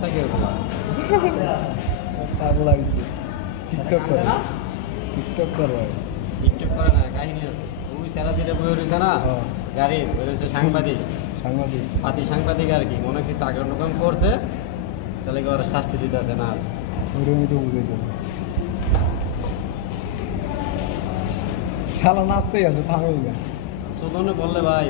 আছে কেউ পাগল লাগছে টিকটক করে টিকটক করে টিকটক করে না কাহিনী আছে ওই সারা দিনে বই রয়েছে না গাড়ি বই রয়েছে সাংবাদিক সাংবাদিক পাতি সাংবাদিক আর কি মনে কিছু আগ্রহ করছে তাহলে কি ওরা শাস্তি দিতে আছে না ওরকমই তো বুঝাইতেছে শালা নাচতেই আছে থামেই না সুদনে বললে ভাই